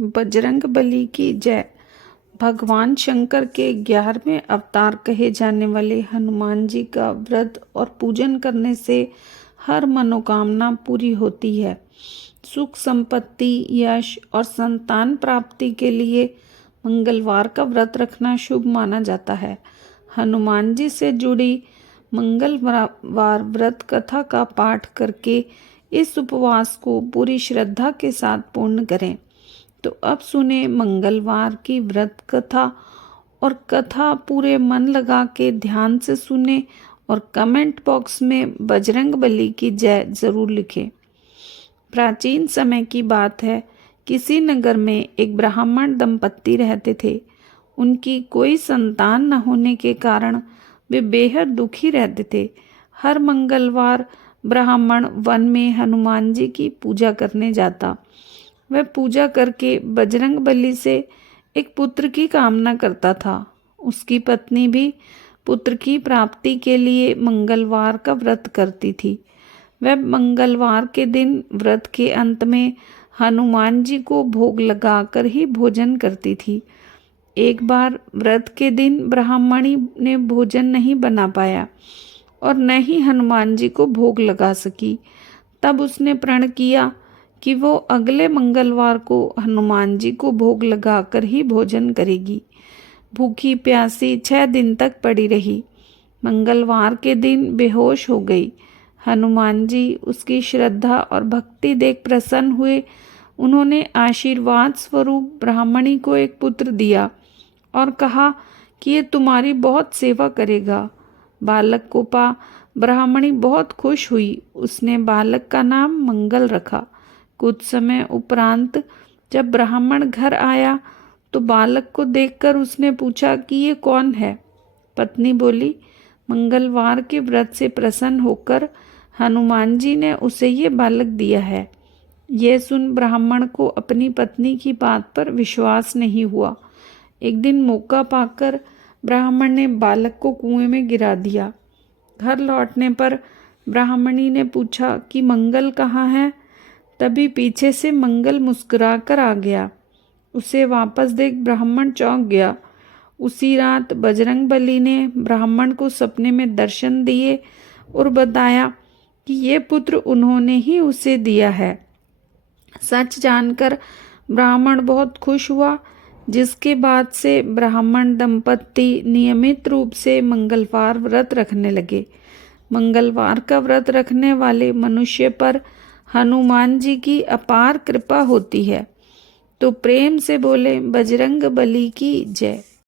बजरंग बली की जय। भगवान शंकर के 11वें अवतार कहे जाने वाले हनुमान जी का व्रत और पूजन करने से हर मनोकामना पूरी होती है। सुख संपत्ति, यश और संतान प्राप्ति के लिए मंगलवार का व्रत रखना शुभ माना जाता है। हनुमान जी से जुड़ी मंगलवार व्रत कथा का पाठ करके इस उपवास को पूरी श्रद्धा के साथ पूर्ण करें। तो अब सुने मंगलवार की व्रत कथा, और कथा पूरे मन लगा के ध्यान से सुने और कमेंट बॉक्स में बजरंग बली की जय जरूर लिखें। प्राचीन समय की बात है, किसी नगर में एक ब्राह्मण दंपत्ति रहते थे। उनकी कोई संतान न होने के कारण वे बेहद दुखी रहते थे। हर मंगलवार ब्राह्मण वन में हनुमान जी की पूजा करने जाता। वह पूजा करके बजरंग बली से एक पुत्र की कामना करता था। उसकी पत्नी भी पुत्र की प्राप्ति के लिए मंगलवार का व्रत करती थी। वह मंगलवार के दिन व्रत के अंत में हनुमान जी को भोग लगाकर ही भोजन करती थी। एक बार व्रत के दिन ब्राह्मणी ने भोजन नहीं बना पाया और न ही हनुमान जी को भोग लगा सकी। तब उसने प्रण किया कि वो अगले मंगलवार को हनुमान जी को भोग लगाकर ही भोजन करेगी। भूखी प्यासी 6 दिन तक पड़ी रही। मंगलवार के दिन बेहोश हो गई। हनुमान जी उसकी श्रद्धा और भक्ति देख प्रसन्न हुए। उन्होंने आशीर्वाद स्वरूप ब्राह्मणी को एक पुत्र दिया और कहा कि ये तुम्हारी बहुत सेवा करेगा। बालक को पा ब्राह्मणी बहुत खुश हुई। उसने बालक का नाम मंगल रखा। कुछ समय उपरांत जब ब्राह्मण घर आया तो बालक को देखकर उसने पूछा कि ये कौन है। पत्नी बोली, मंगलवार के व्रत से प्रसन्न होकर हनुमान जी ने उसे ये बालक दिया है। यह सुन ब्राह्मण को अपनी पत्नी की बात पर विश्वास नहीं हुआ। एक दिन मौका पाकर ब्राह्मण ने बालक को कुएं में गिरा दिया। घर लौटने पर ब्राह्मणी ने पूछा कि मंगल कहाँ है। तभी पीछे से मंगल मुस्कुराकर आ गया। उसे वापस देख ब्राह्मण चौंक गया। उसी रात बजरंग बली ने ब्राह्मण को सपने में दर्शन दिए और बताया कि ये पुत्र उन्होंने ही उसे दिया है। सच जानकर ब्राह्मण बहुत खुश हुआ, जिसके बाद से ब्राह्मण दंपत्ति नियमित रूप से मंगलवार व्रत रखने लगे। मंगलवार का व्रत रखने वाले मनुष्य पर हनुमान जी की अपार कृपा होती है। तो प्रेम से बोले बजरंग बली की जय।